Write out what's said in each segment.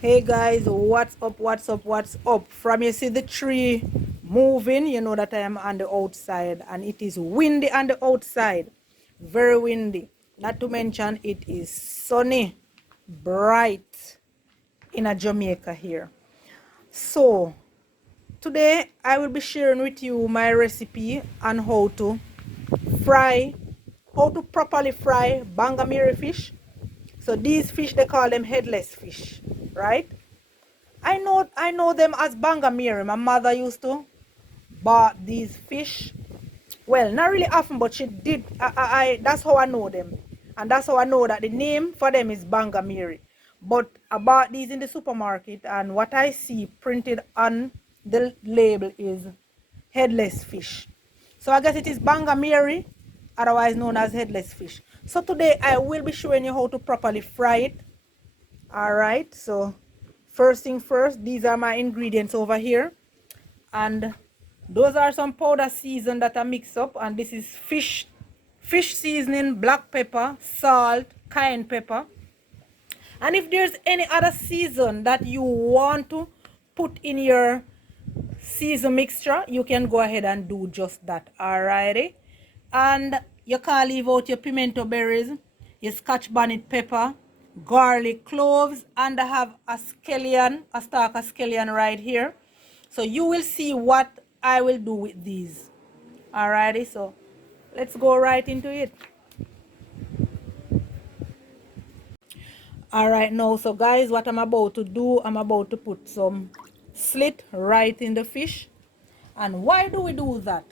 Hey guys, what's up? What's up? What's up? From you see the tree moving, you know that I am on the outside and it is windy on the outside. Very windy. Not to mention it is sunny, bright in a Jamaica here. So today I will be sharing with you my recipe on fry, how to properly fry bangamiri fish. So these fish they call them headless fish, right? I know them as bangamiri. My mother used to bought these fish. Well, not really often, but she did. That's how I know them, and that's how I know that the name for them is bangamiri. But I bought these in the supermarket, and what I see printed on the label is headless fish. So I guess it is bangamiri, otherwise known as headless fish. So today I will be showing you how to properly fry it. All right, so first thing first, these are my ingredients over here, and those are some powder season that I mix up, and this is fish seasoning, black pepper, salt, cayenne pepper. And if there's any other season that you want to put in your season mixture, you can go ahead and do just that. Alrighty, and you can't leave out your pimento berries, your scotch bonnet pepper, garlic cloves, and I have a scallion, a stalk of scallion right here. So you will see what I will do with these. Alrighty, so let's go right into it. All right, now, so guys, what I'm about to do, I'm about to put some slit right in the fish. And why do we do that?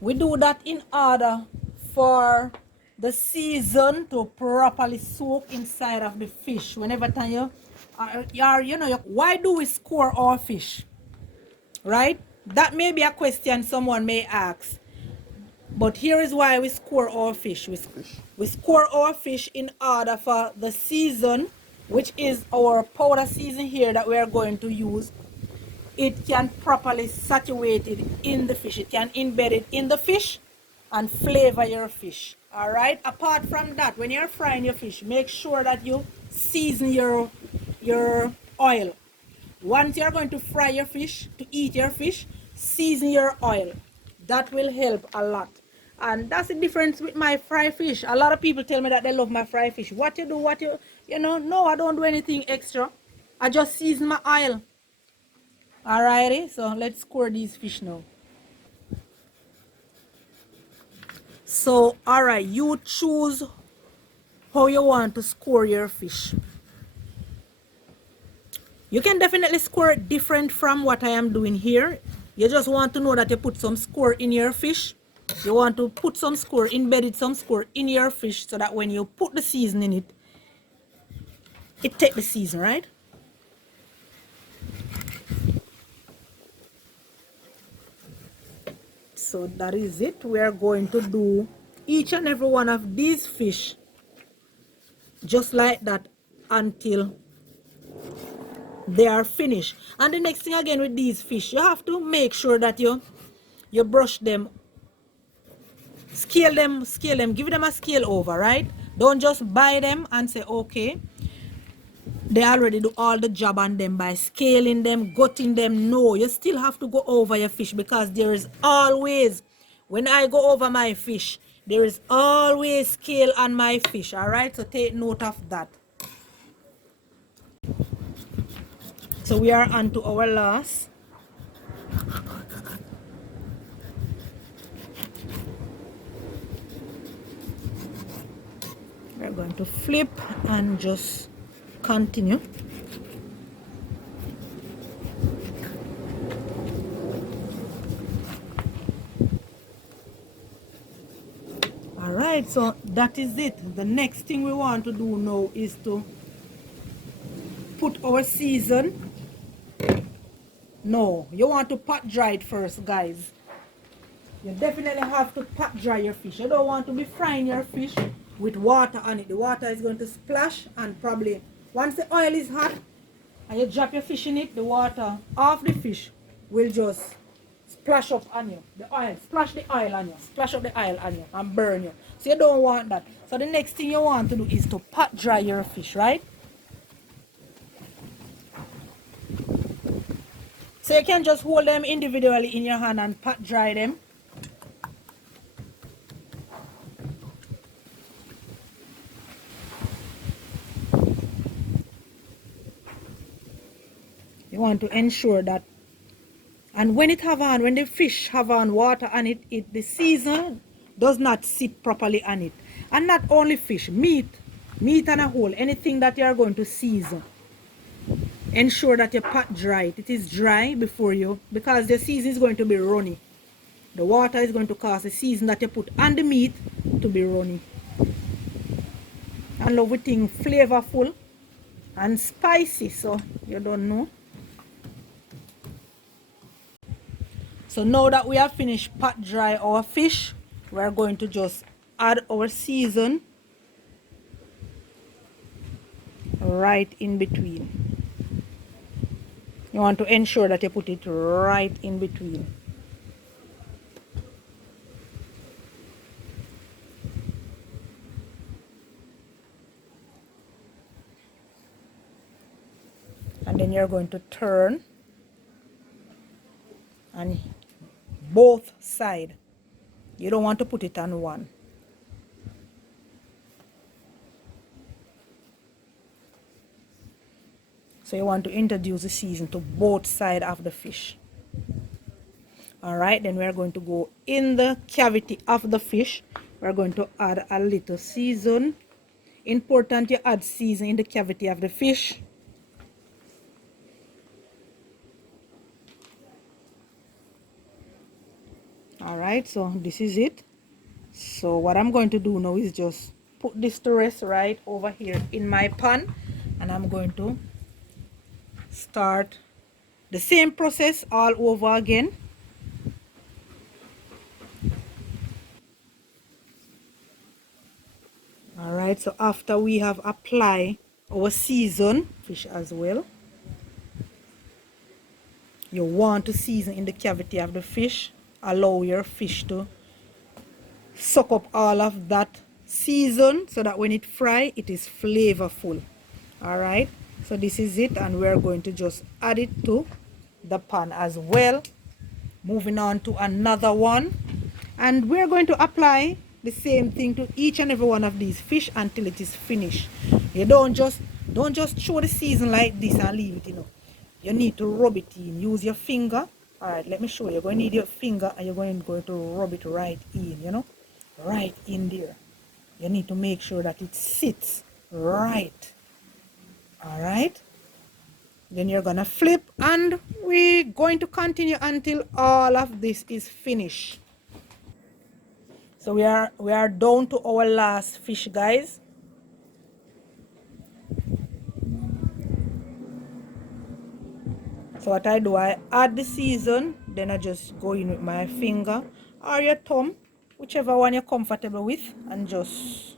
We do that in order for the season to properly soak inside of the fish. Whenever time why do we score our fish? Right? That may be a question someone may ask. But here is why we score our fish. We score our fish in order for the season, which is our powder season here that we are going to use. It can properly saturate it in the fish. It can embed it in the fish and flavor your fish. All right. Apart from that, when you're frying your fish, make sure that you season your oil. Once you're going to fry your fish, to eat your fish, season your oil. That will help a lot. And that's the difference with my fried fish. A lot of people tell me that they love my fried fish. What you do, no, I don't do anything extra. I just season my oil. Alrighty, so let's score these fish now. So, alright, you choose how you want to score your fish. You can definitely score it different from what I am doing here. You just want to know that you put some score in your fish. You want to put some score, embedded some score in your fish so that when you put the season in it, it take the season, right? So that is it. We are going to do each and every one of these fish just like that until they are finished. And the next thing again with these fish, you have to make sure that you brush them, scale them, give them a scale over, right? Don't just buy them and say okay, they already do all the job on them by scaling them, gutting them. No, you still have to go over your fish, because there is always, when I go over my fish, there is always scale on my fish. All right, so take note of that. So we are on to our last. We're going to flip and just continue. All right, so that is it. The next thing we want to do now is to put our season. No, you want to pot dry it first, guys. You definitely have to pot dry your fish. You don't want to be frying your fish with water on it. The water is going to splash, and probably once the oil is hot and you drop your fish in it, the water off the fish will just splash up on you. The oil, splash the oil on you, splash up the oil on you and burn you. So you don't want that. So the next thing you want to do is to pot dry your fish, right? So you can just hold them individually in your hand and pat dry them. You want to ensure that, and when the fish have on water on it, the season does not sit properly on it. And not only fish, meat and a whole, anything that you are going to season. Ensure that you pat dry it. It is dry before you, because the season is going to be runny. The water is going to cause the season that you put on the meat to be runny. And everything flavorful and spicy, so you don't know. So now that we have finished pat dry our fish, we are going to just add our season right in between. You want to ensure that you put it right in between. And then you're going to turn on both sides. You don't want to put it on one. So you want to introduce the season to both sides of the fish. Alright, then we're going to go in the cavity of the fish. We're going to add a little season. Important you add season in the cavity of the fish. Alright, so this is it. So what I'm going to do now is just put this to rest right over here in my pan, and I'm going to start the same process all over again. Alright, so after we have applied our season fish as well, you want to season in the cavity of the fish. Allow your fish to suck up all of that season so that when it fry, it is flavorful. Alright, so this is it, and we're going to just add it to the pan as well. Moving on to another one, and we're going to apply the same thing to each and every one of these fish until it is finished. You don't just throw the season like this and leave it, you need to rub it in. Use your finger. Alright, let me show you. You're going to need your finger, and you're going to rub it right in, right in there. You need to make sure that it sits right. Alright, then you're gonna flip, and we're going to continue until all of this is finished. So we are down to our last fish, guys. So what I do, I add the season, then I just go in with my finger or your thumb, whichever one you're comfortable with, and just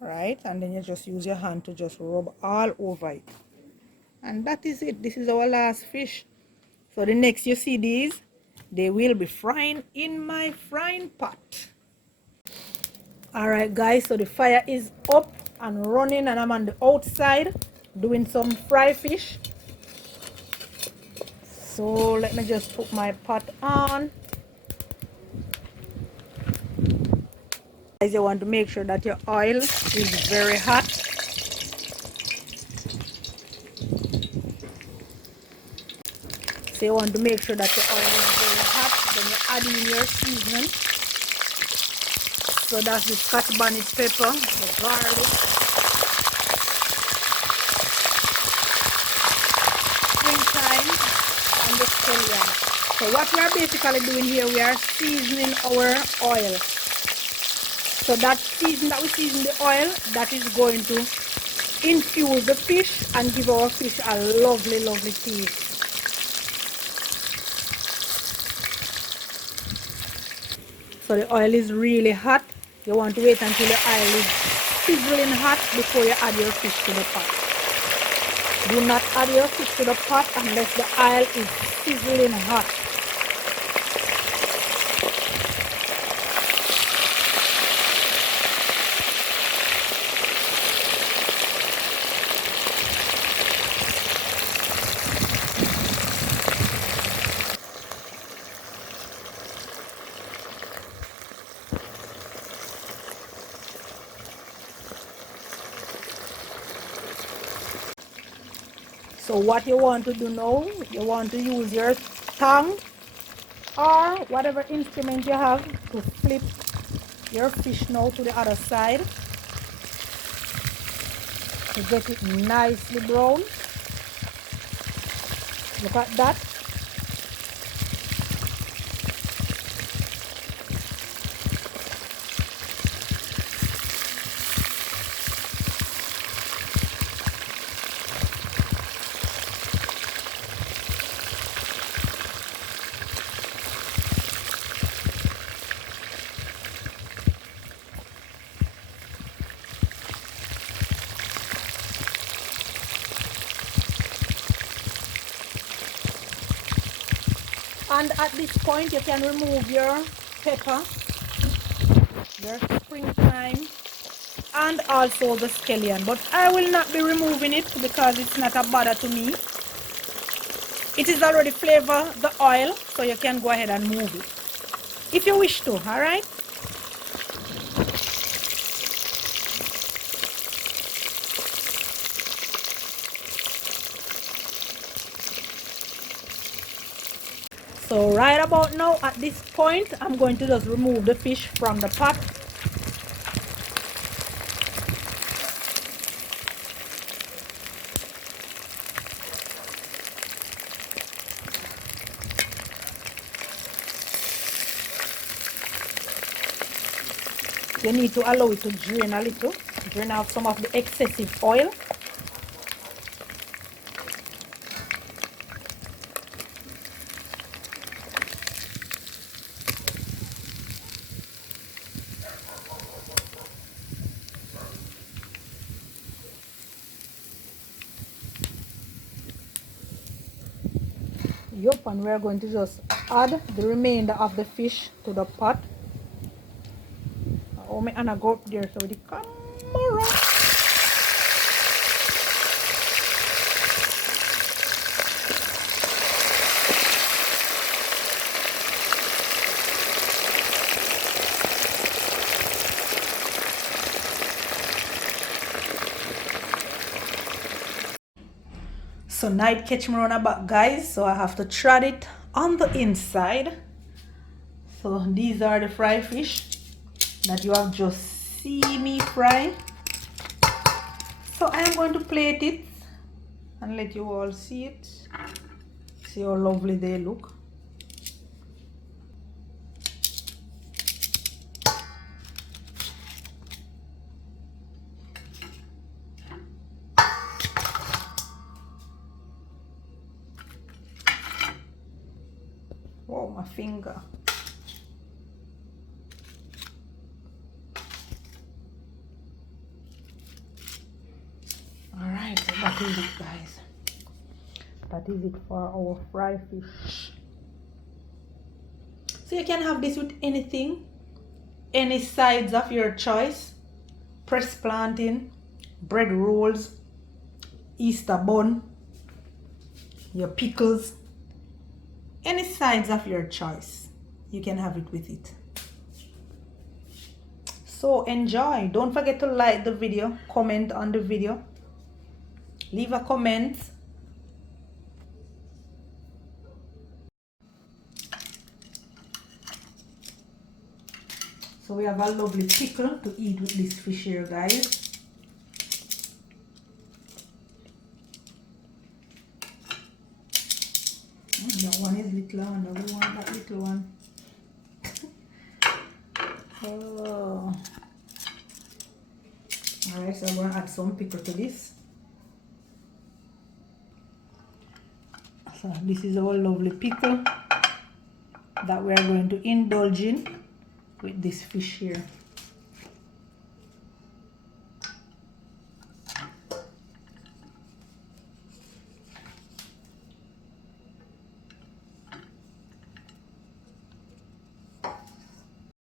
right, and then you just use your hand to just rub all over it. And that is it. This is our last fish. So the next you see these, they will be frying in my frying pot. Alright guys, so the fire is up and running, and I'm on the outside doing some fry fish. So let me just put my pot on. Guys, you want to make sure that your oil is very hot. So you want to make sure that your oil is very hot. Then you add in your seasoning. So that's the Scotch bonnet pepper, the garlic, spring thyme, and the scallion. So what we are basically doing here, we are seasoning our oil. So that season that we season the oil, that is going to infuse the fish and give our fish a lovely, lovely taste. So the oil is really hot. You want to wait until the oil is sizzling hot before you add your fish to the pot. Do not add your fish to the pot unless the oil is sizzling hot. So what you want to do now, you want to use your tongue or whatever instrument you have to flip your fish now to the other side to get it nicely brown. Look at that. And at this point you can remove your pepper, your springtime, and also the scallion, but I will not be removing it because it's not a bother to me. It is already flavored the oil, so you can go ahead and move it if you wish to. All right. So right about now, at this point, I'm going to just remove the fish from the pot. You need to allow it to drain a little, drain out some of the excessive oil. Yup, and we're going to just add the remainder of the fish to the pot. Oh, my Anna go up there so the camera. So night catch me on a back, guys, so I have to trot it on the inside. So these are the fried fish that you have just seen me fry. So I am going to plate it and let you all see it. See how lovely they look. Wow, my finger. Alright, so that is it, guys. That is it for our fried fish. So you can have this with anything, any sides of your choice. Pressed plantain, bread rolls, Easter bun, your pickles, any sides of your choice. You can have it with it. So enjoy. Don't forget to like the video, comment on the video, leave a comment. So we have a lovely pickle to eat with this fish here, guys. That one is little one, I don't want that little one. Oh. Alright, so I'm going to add some pickle to this. So this is our lovely pickle that we are going to indulge in with this fish here.